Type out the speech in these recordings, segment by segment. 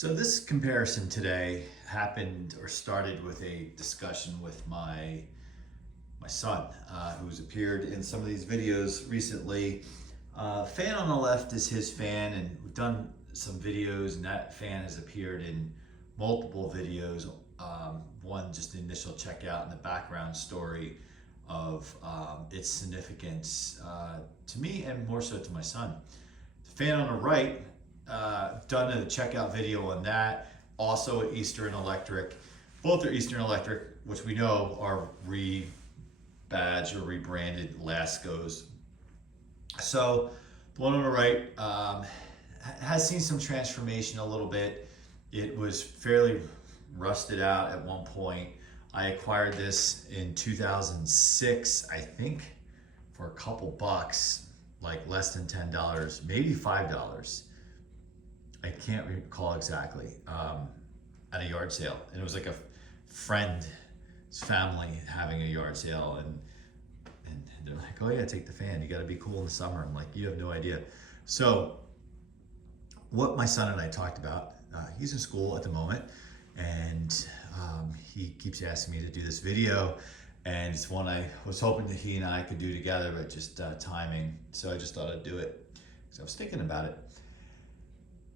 So this comparison today happened or started with a discussion with my son, who's appeared in some of these videos recently. Fan on the left is his fan, and we've done some videos, and that fan has appeared in multiple videos. One just the initial checkout and the background story of its significance to me and more so to my son. The fan on the right, done a checkout video on that, also at Eastern Electric. Both are Eastern Electric, which we know are rebadged or rebranded Laskos. So the one on the right has seen some transformation a little bit. It was fairly rusted out at one point. I acquired this in 2006, I think, for a couple bucks, like less than $10, maybe $5. I can't recall exactly, at a yard sale. And it was like a friend's family having a yard sale, and they're like, oh yeah, take the fan. You gotta be cool in the summer. I'm like, you have no idea. So what my son and I talked about, he's in school at the moment, and he keeps asking me to do this video, and it's one I was hoping that he and I could do together, but just timing. So I just thought I'd do it because I was thinking about it.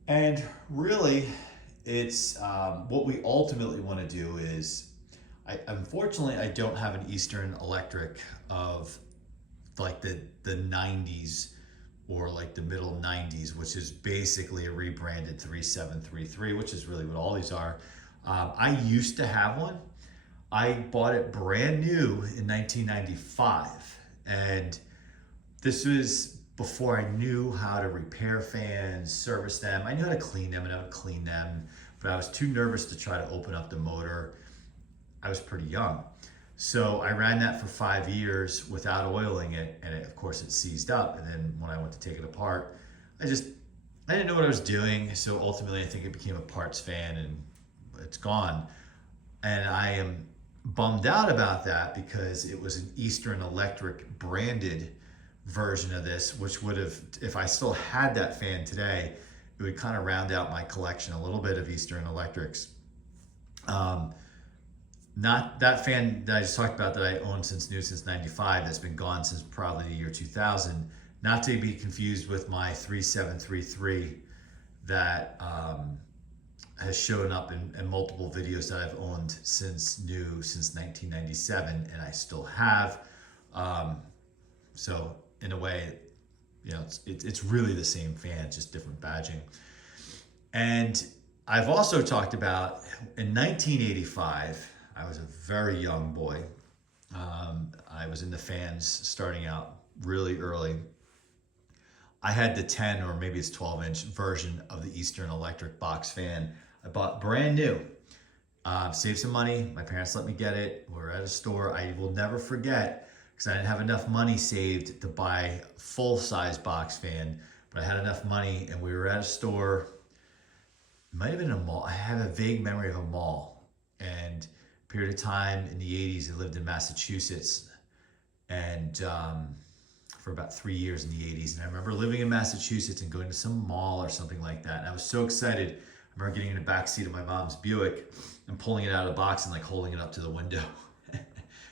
And really, it's what we ultimately want to do is, unfortunately, I don't have an Eastern Electric of like the 90s or like the middle 90s, which is basically a rebranded 3733, which is really what all these are. I used to have one. I bought it brand new in 1995, and this was before I knew how to repair fans, service them. I knew how to clean them, and I would clean them, but I was too nervous to try to open up the motor. I was pretty young. So I ran that for 5 years without oiling it, and of course it seized up. And then when I went to take it apart, I didn't know what I was doing. So ultimately I think it became a parts fan, and it's gone. And I am bummed out about that because it was an Eastern Electric branded version of this, which would have, if I still had that fan today, it would kind of round out my collection a little bit of Eastern Electrics. Not that fan that I just talked about that I owned since 95, that's been gone since probably the year 2000, not to be confused with my 3733 that has shown up in multiple videos that I've owned since 1997, and I still have. So in a way, you know, it's really the same fan, just different badging. And I've also talked about in 1985, I was a very young boy. I was into fans starting out really early. I had the 10 or maybe it's 12-inch version of the Eastern Electric box fan. I bought brand new. Saved some money. My parents let me get it. We were at a store. I will never forget, because I didn't have enough money saved to buy a full-size box fan, but I had enough money, and we were at a store. It might have been a mall. I have a vague memory of a mall. And a period of time in the 80s, I lived in Massachusetts, and for about 3 years in the 80s. And I remember living in Massachusetts and going to some mall or something like that. And I was so excited. I remember getting in the back seat of my mom's Buick and pulling it out of the box and like holding it up to the window in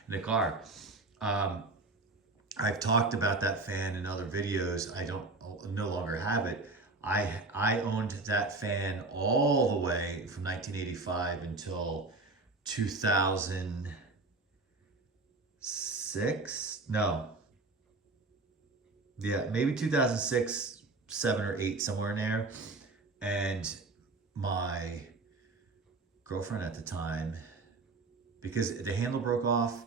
the car. I've talked about that fan in other videos. I no longer have it. I owned that fan all the way from 1985 until 2006. No. Yeah, maybe 2006, 7 or 8, somewhere in there. And my girlfriend at the time, because the handle broke off,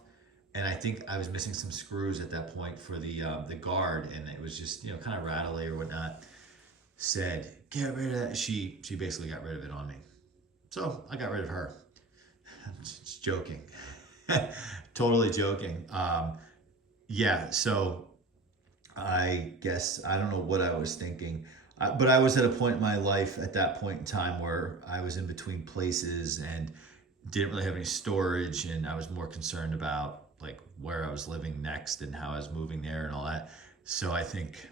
and I think I was missing some screws at that point for the guard, and it was just, you know, kind of rattly or whatnot, said, get rid of that. She basically got rid of it on me. So I got rid of her. I'm just joking. Totally joking. Yeah, so I guess, I don't know what I was thinking, but I was at a point in my life at that point in time where I was in between places and didn't really have any storage, and I was more concerned about like where I was living next and how I was moving there and all that. So I think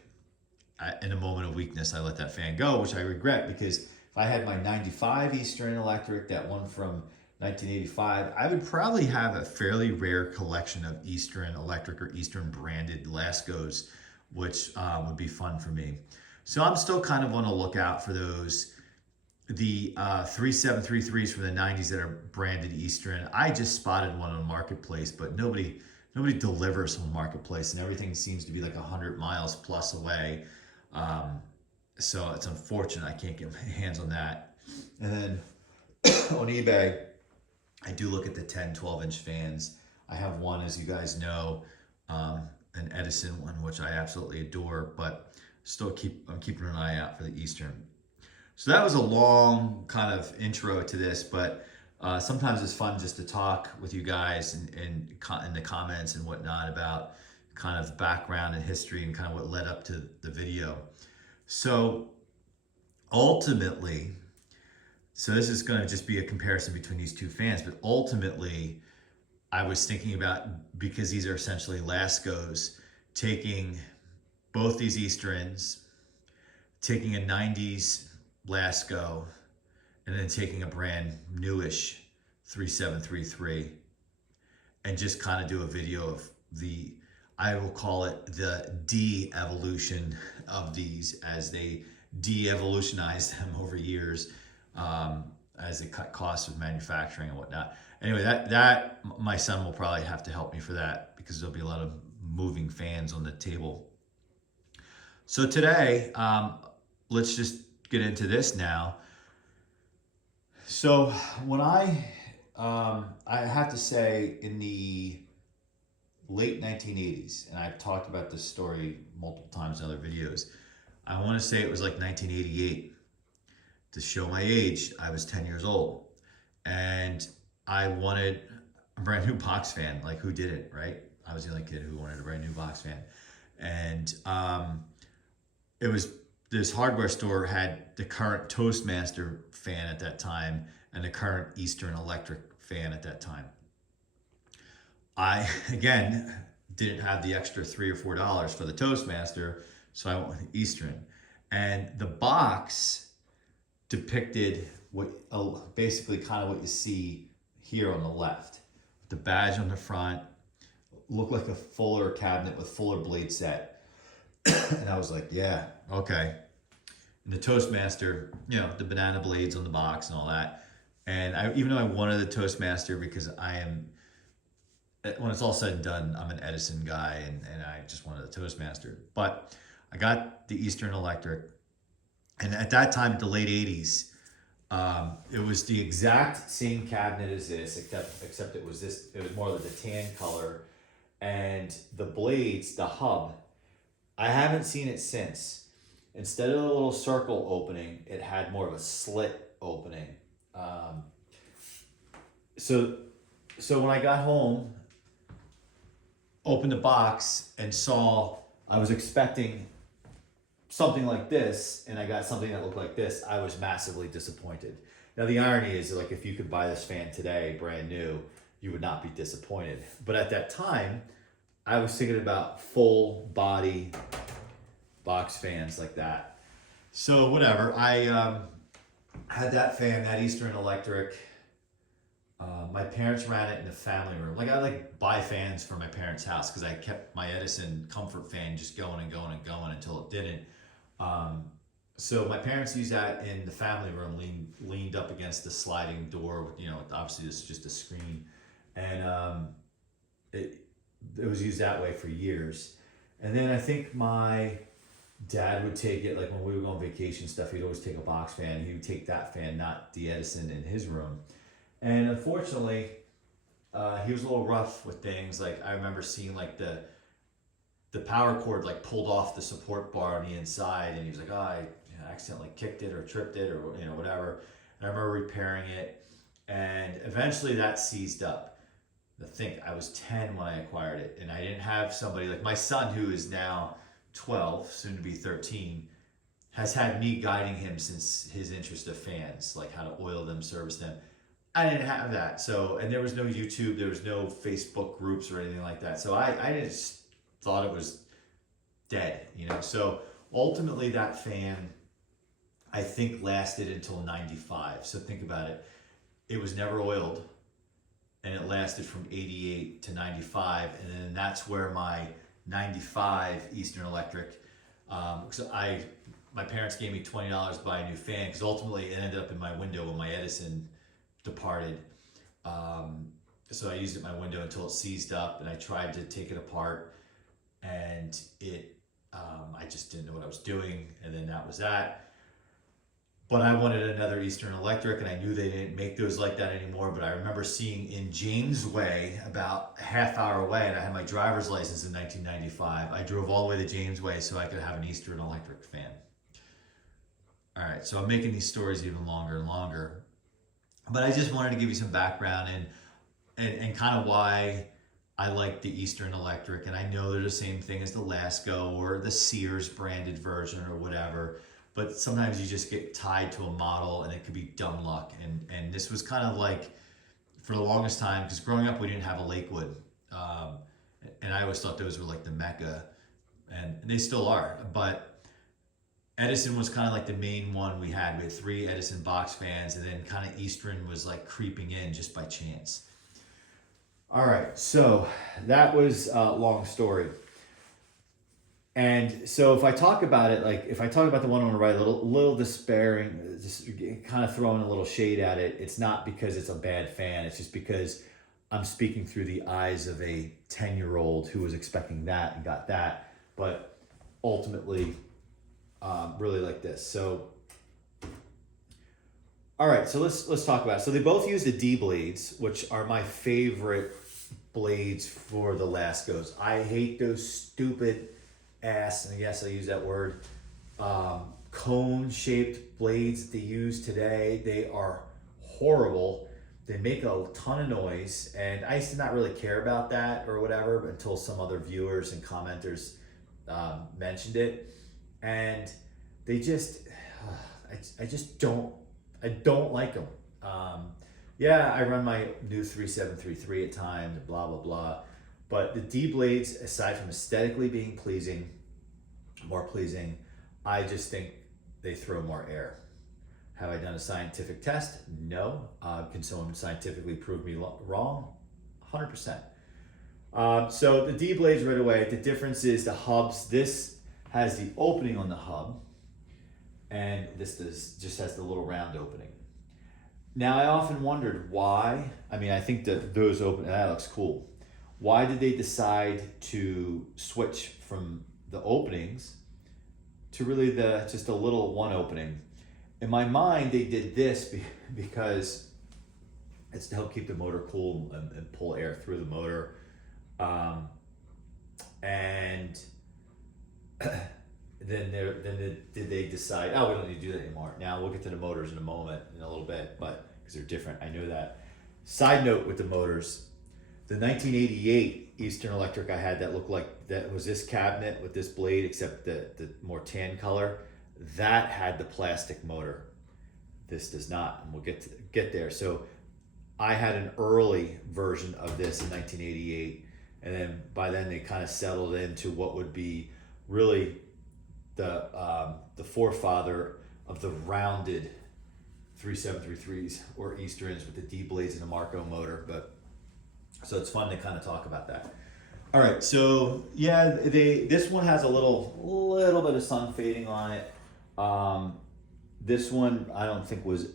in a moment of weakness, I let that fan go, which I regret, because if I had my 95 Eastern Electric, that one from 1985, I would probably have a fairly rare collection of Eastern Electric or Eastern branded Laskos, which would be fun for me. So I'm still kind of on the lookout for those. The 3733s from the 90s that are branded Eastern. I just spotted one on Marketplace, but nobody delivers on Marketplace, and everything seems to be like 100 miles plus away. So it's unfortunate I can't get my hands on that. And then on eBay, I do look at the 10, 12-inch fans. I have one, as you guys know, an Edison one, which I absolutely adore, but still I'm keeping an eye out for the Eastern. So that was a long kind of intro to this, but sometimes it's fun just to talk with you guys and in the comments and whatnot about kind of background and history and kind of what led up to the video. So ultimately, so this is going to just be a comparison between these two fans, but ultimately I was thinking about, because these are essentially Laskos, taking both these Easterns, taking a 90s Lasko, and then taking a brand newish 3733 and just kind of do a video of the, I will call it the de-evolution of these, as they de-evolutionized them over years, as they cut costs of manufacturing and whatnot. Anyway, that my son will probably have to help me for that, because there'll be a lot of moving fans on the table. So today, let's just get into this now. So when I have to say, in the late 1980s, and I've talked about this story multiple times in other videos, I want to say it was like 1988. To show my age, I was 10 years old, and I wanted a brand new box fan. Like, who did it, right? I was the only kid who wanted a brand new box fan. And it was, this hardware store had the current Toastmaster fan at that time and the current Eastern Electric fan at that time. I, again, didn't have the extra $3 or $4 for the Toastmaster, so I went with the Eastern. And the box depicted what basically kind of what you see here on the left. The badge on the front looked like a Fuller cabinet with Fuller blade set. And I was like, yeah, okay. And the Toastmaster, you know, the banana blades on the box and all that. And even though I wanted the Toastmaster, because I am, when it's all said and done, I'm an Edison guy, and I just wanted the Toastmaster. But I got the Eastern Electric. And at that time, the late 80s, it was the exact same cabinet as this, except it was more like the tan color. And the blades, the hub, I haven't seen it since. Instead of a little circle opening, it had more of a slit opening. So when I got home, opened the box and saw, I was expecting something like this, and I got something that looked like this, I was massively disappointed. Now the irony is, like, if you could buy this fan today, brand new, you would not be disappointed. But at that time, I was thinking about full body box fans like that. So whatever, I had that fan, that Eastern Electric. My parents ran it in the family room. Like, I buy fans for my parents' house, because I kept my Edison comfort fan just going and going and going until it didn't. So my parents used that in the family room, leaned up against the sliding door. You know, obviously this is just a screen, and it was used that way for years. And then I think my dad would take it, like when we would go on vacation stuff, he'd always take a box fan. He would take that fan, not the Edison, in his room. And unfortunately, he was a little rough with things. Like, I remember seeing like the power cord like pulled off the support bar on the inside, and he was like, oh, I accidentally kicked it or tripped it, or whatever. And I remember repairing it, and eventually that seized up. I think I was 10 when I acquired it, and I didn't have somebody like my son, who is now 12, soon to be 13, has had me guiding him since his interest of fans, like how to oil them, service them. I didn't have that. So, and there was no YouTube, there was no Facebook groups or anything like that. So I just thought it was dead, So ultimately that fan, I think lasted until 95. So think about it. It was never oiled, and it lasted from 88 to 95. And then that's where my 95 Eastern Electric, my parents gave me $20 to buy a new fan, because ultimately it ended up in my window when my Edison departed. So I used it in my window until it seized up, and I tried to take it apart, and I just didn't know what I was doing, and then that was that. But I wanted another Eastern Electric, and I knew they didn't make those like that anymore. But I remember seeing in James Way, about a half hour away, and I had my driver's license in 1995. I drove all the way to James Way so I could have an Eastern Electric fan. All right, so I'm making these stories even longer and longer. But I just wanted to give you some background and kind of why I like the Eastern Electric. And I know they're the same thing as the Lasko or the Sears branded version or whatever. But sometimes you just get tied to a model, and it could be dumb luck. And this was kind of like, for the longest time, because growing up we didn't have a Lakewood. And I always thought those were like the Mecca, and they still are. But Edison was kind of like the main one we had. We had 3 Edison box fans, and then kind of Eastern was like creeping in just by chance. All right, so that was a long story. And so if I talk about it, like if I talk about the one on the right, a little despairing, just kind of throwing a little shade at it, it's not because it's a bad fan. It's just because I'm speaking through the eyes of a 10-year-old who was expecting that and got that, but ultimately really like this. So, all right, so let's talk about it. So they both use the D blades, which are my favorite blades for the Laskos. I hate those stupid ass, and yes, I use that word, cone-shaped blades that they use today. They are horrible. They make a ton of noise, and I used to not really care about that or whatever until some other viewers and commenters mentioned it, and they just, I don't like them. Yeah, I run my new 3733 at times, blah, blah, blah. But the D blades, aside from aesthetically being more pleasing, I just think they throw more air. Have I done a scientific test? No. Can someone scientifically prove me wrong? 100%. So the D blades right away, the difference is the hubs. This has the opening on the hub, and this just has the little round opening. Now, I often wondered why. I mean, I think that those open, that looks cool. Why did they decide to switch from the openings to really just a little one opening? In my mind, they did this because it's to help keep the motor cool and pull air through the motor. And then did they decide, oh, we don't need to do that anymore. Now we'll get to the motors in a moment, in a little bit, but because they're different, I know that. Side note with the motors, the 1988 Eastern Electric I had that looked like, that was this cabinet with this blade, except the more tan color, that had the plastic motor. This does not, and we'll get there. So I had an early version of this in 1988, and then by then they kind of settled into what would be really the forefather of the rounded 3733s or Easterns with the D blades and the Marco motor. But so it's fun to kind of talk about that. All right, so yeah, this one has a little bit of sun fading on it. This one I don't think was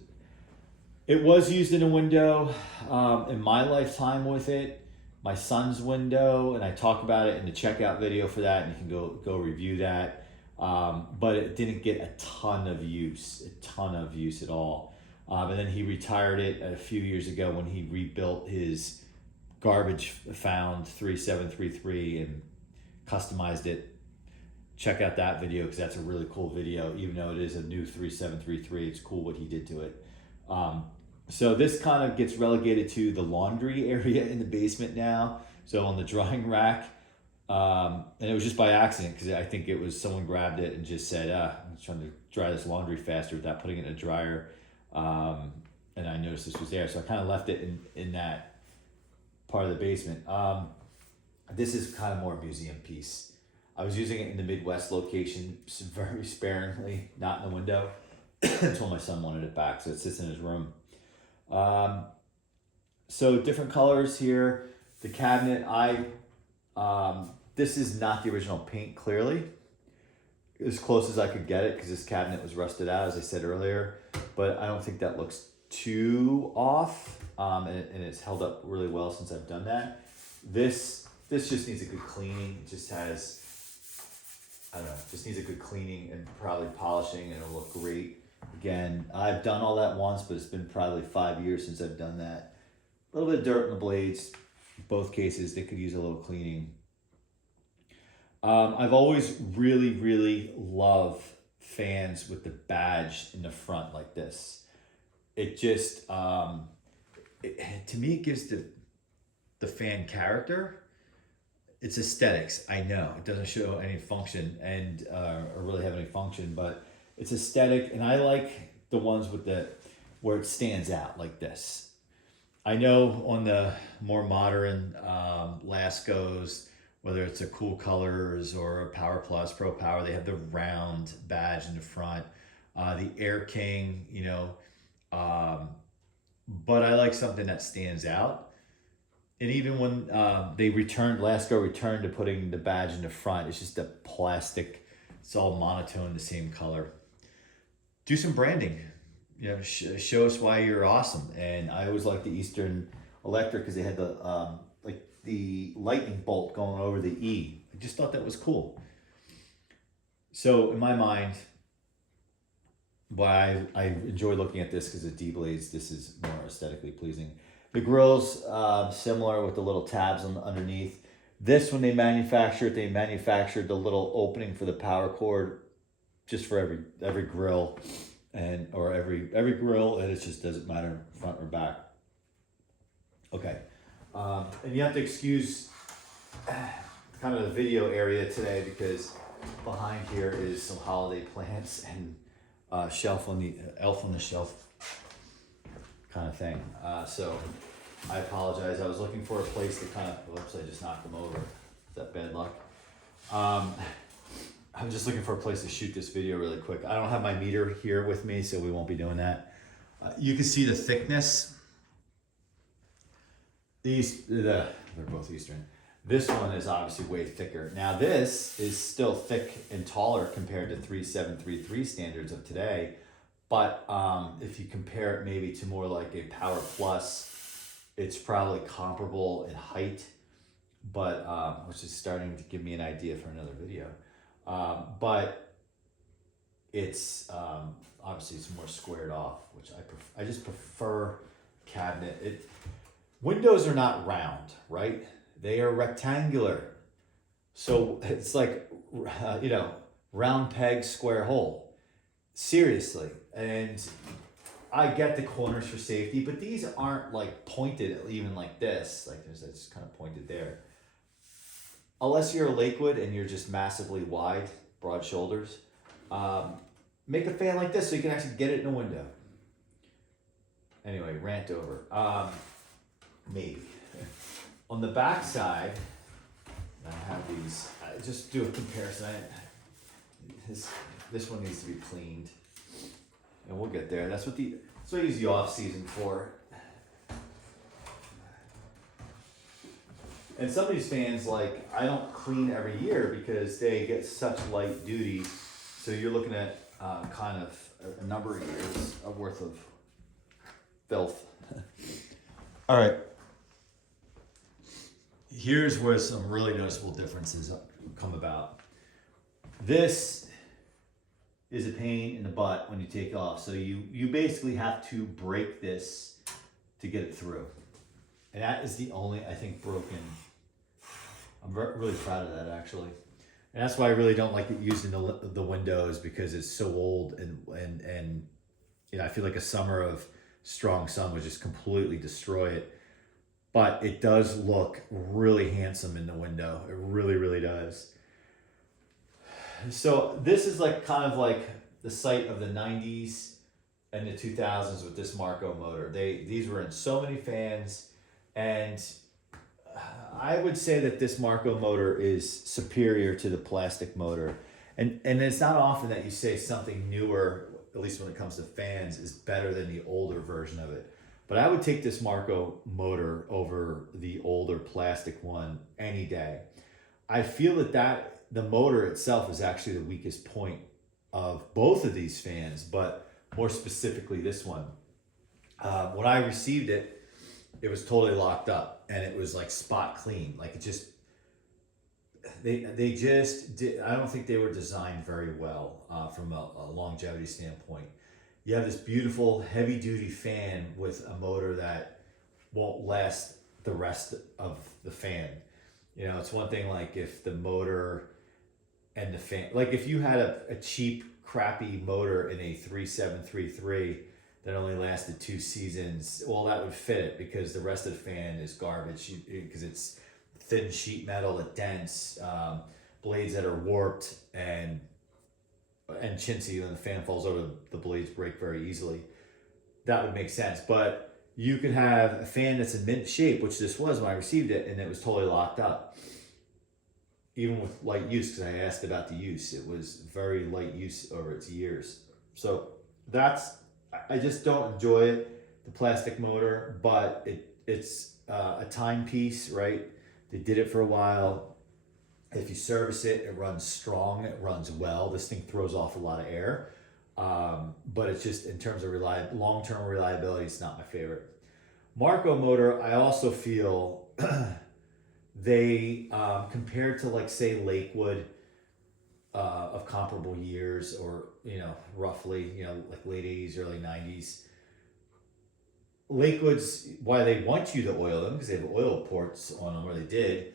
used in a window in my lifetime with it. My son's window, and I talk about it in the checkout video for that, and you can go review that. But it didn't get a ton of use at all. And then he retired it a few years ago when he rebuilt his garbage found 3733 and customized it. Check out that video because that's a really cool video. Even though it is a new 3733, it's cool what he did to it. So this kind of gets relegated to the laundry area in the basement now. So on the drying rack, and it was just by accident because I think it was someone grabbed it and just said, I'm trying to dry this laundry faster without putting it in a dryer. And I noticed this was there. So I kind of left it in that part of the basement. This is kind of more a museum piece. I was using it in the Midwest location very sparingly, not in the window. until my son wanted it back, so it sits in his room. So different colors here. The cabinet, this is not the original paint, clearly. As close as I could get it, because this cabinet was rusted out, as I said earlier. But I don't think that looks too off, and it's held up really well since I've done that. This just needs a good cleaning. It just has, I don't know, just needs a good cleaning and probably polishing, and it'll look great. Again, I've done all that once, but it's been probably 5 years since I've done that. A little bit of dirt in the blades. Both cases, they could use a little cleaning. I've always really loved fans with the badge in the front like this. It just, to me, it gives the fan character. It's aesthetics, I know. It doesn't show any function and or really have any function, but it's aesthetic, and I like the ones with where it stands out like this. I know on the more modern Laskos, whether it's a Cool Colors or a Power Plus, Pro Power, they have the round badge in the front. The Air King, but I like something that stands out. And even when Lasko returned to putting the badge in the front, it's just a plastic, it's all monotone, the same color. Do some branding. Show us why you're awesome. And I always like the Eastern Electric because they had the lightning bolt going over the E. I just thought that was cool. So in my mind, why I enjoy looking at this because of D-blades, this is more aesthetically pleasing. The grill's similar with the little tabs underneath. This, when they manufactured the little opening for the power cord just for every grill. Or every grill, and it just doesn't matter front or back. Okay, and you have to excuse kind of the video area today because behind here is some holiday plants and elf on the shelf kind of thing. So I apologize. I was looking for a place to whoops! I just knocked them over. Is that bad luck? I'm just looking for a place to shoot this video really quick. I don't have my meter here with me, so we won't be doing that. You can see the thickness. They're both Eastern. This one is obviously way thicker. Now this is still thick and taller compared to 3733 standards of today. But if you compare it maybe to more like a Power Plus, it's probably comparable in height, but which is starting to give me an idea for another video. But it's obviously it's more squared off, which I just prefer cabinet. Windows are not round, right? They are rectangular. So it's like, round peg, square hole. Seriously. And I get the corners for safety, but these aren't like pointed even like this. Like there's just kind of pointed there. Unless you're a Lakewood and you're just massively wide, broad shoulders, make a fan like this so you can actually get it in a window. Anyway, rant over. Maybe. On the back side, I have these. Just do a comparison. This one needs to be cleaned, and we'll get there. That's what I use the off season for. And some of these fans, I don't clean every year because they get such light duty. So you're looking at kind of a number of years worth of filth. All right. Here's where some really noticeable differences come about. This is a pain in the butt when you take off. So you basically have to break this to get it through. And that is the only, I think, broken. I'm really proud of that, actually. And that's why I really don't like it used in the windows because it's so old and I feel like a summer of strong sun would just completely destroy it. But it does look really handsome in the window. It really does. So this is kind of like the site of the 90s and the 2000s with this Marco motor. These were in so many fans, and I would say that this Marco motor is superior to the plastic motor. And it's not often that you say something newer at least when it comes to fans, is better than the older version of it. But I would take this Marco motor over the older plastic one any day. I feel that the motor itself is actually the weakest point of both of these fans, but more specifically this one. When I received it, it was totally locked up and it was like spot clean. Like it just, they just did. I don't think they were designed very well from a longevity standpoint. You have this beautiful heavy duty fan with a motor that won't last the rest of the fan. You know, it's one thing like if the motor and the fan, like if you had a cheap, crappy motor in a 3733 that only lasted 2 seasons, well, that would fit it because the rest of the fan is garbage because it's thin sheet metal, it dents, blades that are warped and chintzy. When the fan falls over, the blades break very easily. That would make sense. But you could have a fan that's in mint shape, which this was when I received it, and it was totally locked up. Even with light use, because I asked about the use, it was very light use over its years. So I just don't enjoy it, the plastic motor, but it's a timepiece, right? They did it for a while. If you service it, it runs strong, it runs well. This thing throws off a lot of air, but it's just in terms of long-term reliability, it's not my favorite. Marco motor, I also feel they, compared to like say Lakewood of comparable years or, you know, roughly, you know, like late 80s, early 90s, Lakewood's, why they want you to oil them, because they have oil ports on them, or they did.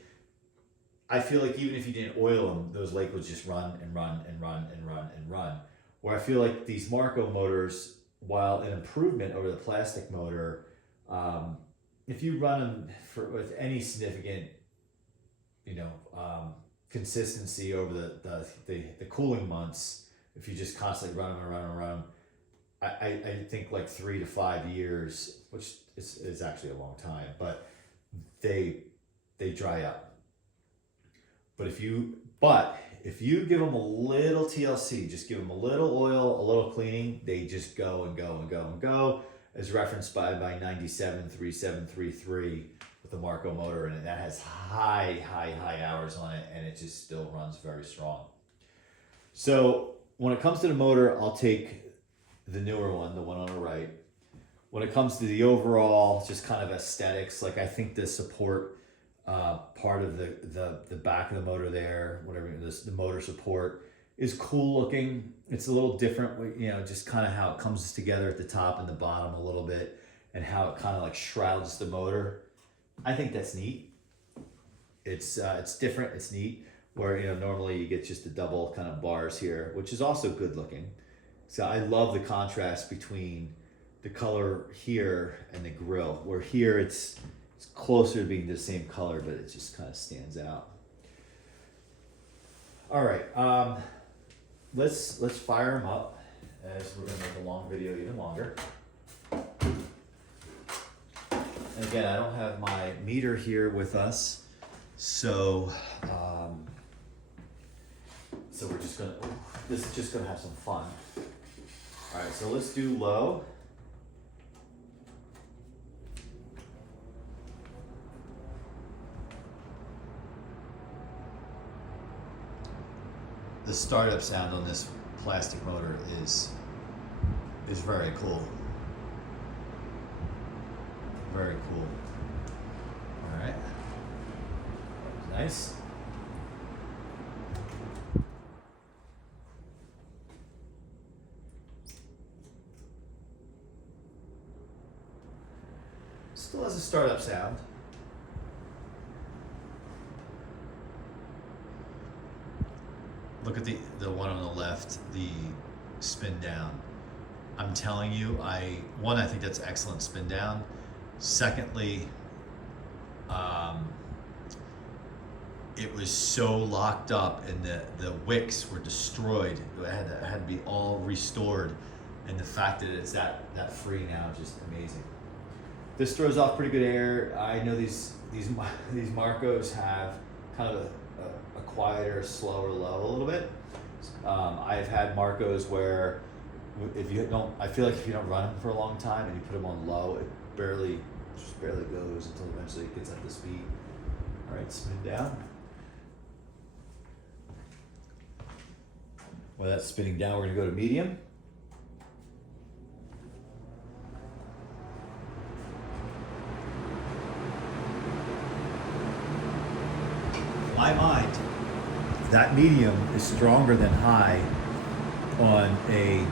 I feel like even if you didn't oil them, those Lakewoods just run and run and run and run and run. Where I feel like these Marco motors, while an improvement over the plastic motor, if you run them with any significant, you know, consistency over the cooling months, if you just constantly run them and run them and run them, I think like 3 to 5 years, which is actually a long time, but they dry up. But if you give them a little TLC, just give them a little oil, a little cleaning, they just go and go and go and go, as referenced by my 97 3733 with the Marco motor in it. That has high hours on it, and it just still runs very strong. So when it comes to the motor, I'll take the newer one, the one on the right. When it comes to the overall, just kind of aesthetics, like I think the support part of the back of the motor there, whatever, the motor support is cool looking. It's a little different, you know, just kind of how it comes together at the top and the bottom a little bit, and how it kind of like shrouds the motor. I think that's neat. It's different, it's neat, where, you know, normally you get just the double kind of bars here, which is also good looking. So I love the contrast between the color here and the grill, where here it's closer to being the same color, but it just kind of stands out. All right, let's fire them up, as we're gonna make a long video even longer. And again, I don't have my meter here with us, so we're just gonna, this is just gonna have some fun. All right, so let's do low. The startup sound on this plastic motor is very cool. Very cool. All right. Nice. Still has a startup sound. Look at the one on the left, the spin down. I'm telling you, I think that's excellent spin down. Secondly, it was so locked up and the wicks were destroyed. It had to be all restored. And the fact that it's that free now is just amazing. This throws off pretty good air. I know these Marcos have kind of a quieter, slower low a little bit. I've had Marcos where if you don't, I feel like if you don't run them for a long time and you put them on low, it just barely goes until eventually it gets up to speed. All right, spin down. While that's spinning down, we're gonna go to medium. In my mind, that medium is stronger than high on a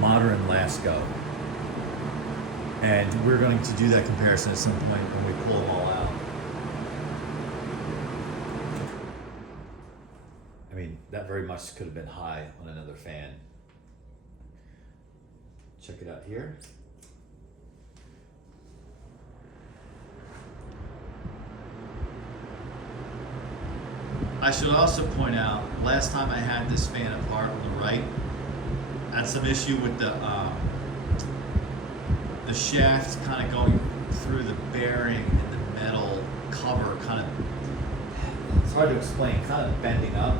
modern Lasko. And we're going to do that comparison at some point when we pull them all out. I mean, that very much could have been high on another fan. Check it out here. I should also point out, last time I had this fan apart on the right, I had some issue with the shaft kind of going through the bearing and the metal cover kind of, it's hard to explain, kind of bending up.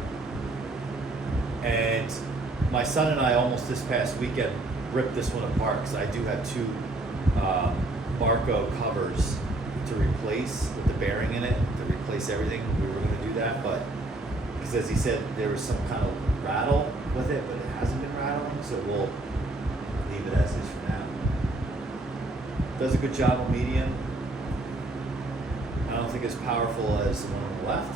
And my son and I almost this past weekend ripped this one apart because I do have two Barco covers to replace with the bearing in it, to replace everything. We were going to do that, but because as he said, there was some kind of rattle with it, but it hasn't been rattling, so we'll leave it as is for now. Does a good job on medium. I don't think it's powerful as the one on the left.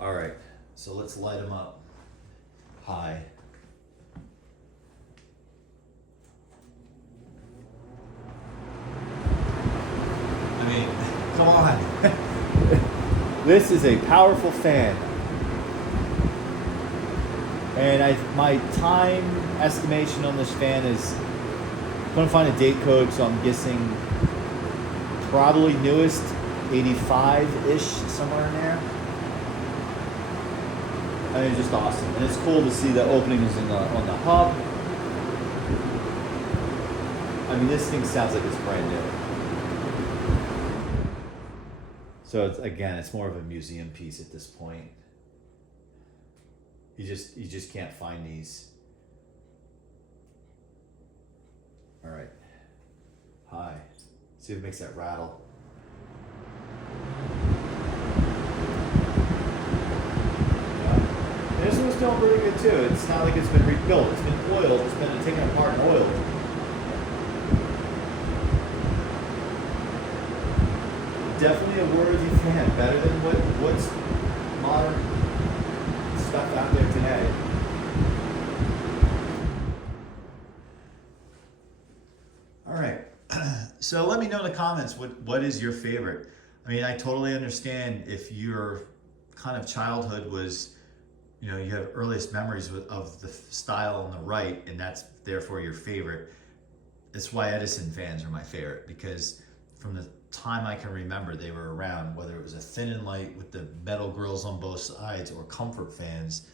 All right, so let's light them up high. I mean, come on. This is a powerful fan. And my time estimation on this fan is, I'm gonna find a date code, so I'm guessing probably newest, 85-ish, somewhere in there. I mean, it's just awesome. And it's cool to see the openings on the hub. I mean, this thing sounds like it's brand new. So it's more of a museum piece at this point. You just can't find these. All right, high. See if it makes that rattle. Yeah. This one's doing pretty good too. It's not like it's been rebuilt. It's been oiled. It's been taken apart and oiled. Definitely a worthy fan. Better than what's modern stuff out there today. All right. So let me know in the comments what is your favorite. I mean, I totally understand if your kind of childhood was, you have earliest memories of the style on the right, and that's therefore your favorite. That's why Edison fans are my favorite, because from the time I can remember they were around, whether it was a thin and light with the metal grills on both sides or comfort fans,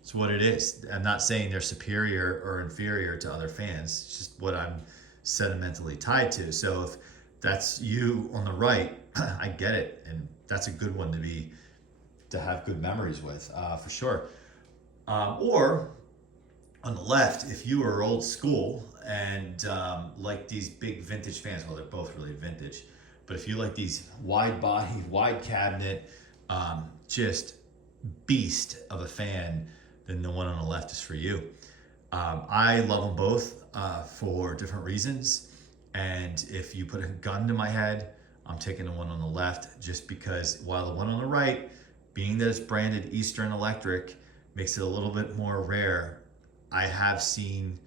it's what it is. I'm not saying they're superior or inferior to other fans. It's just what I'm sentimentally tied to. So if that's you on the right, I get it, and that's a good one to have good memories with, for sure. Or on the left, if you were old school and like these big vintage fans, well, they're both really vintage, but if you like these wide body, wide cabinet, just beast of a fan, then the one on the left is for you. I love them both for different reasons. And if you put a gun to my head, I'm taking the one on the left, just because while the one on the right, being that it's branded Eastern Electric, makes it a little bit more rare. I have seen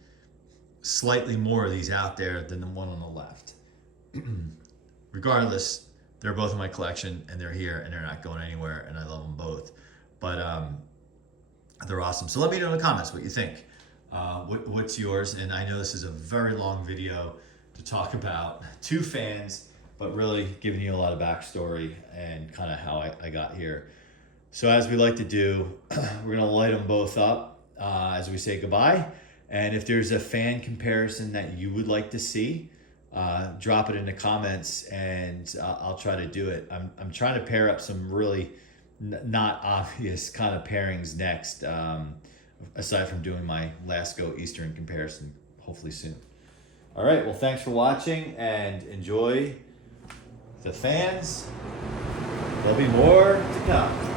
slightly more of these out there than the one on the left. Regardless, they're both in my collection, and they're here, and they're not going anywhere, and I love them both. But they're awesome. So let me know in the comments what you think. What's yours? And I know this is a very long video to talk about two fans, but really giving you a lot of backstory and kind of how I got here. So as we like to do, we're gonna light them both up as we say goodbye. And if there's a fan comparison that you would like to see, drop it in the comments, and I'll try to do it. I'm trying to pair up some really not obvious kind of pairings next. aside from doing my Lasko Eastern comparison, hopefully soon. All right, well, thanks for watching and enjoy the fans. There'll be more to come.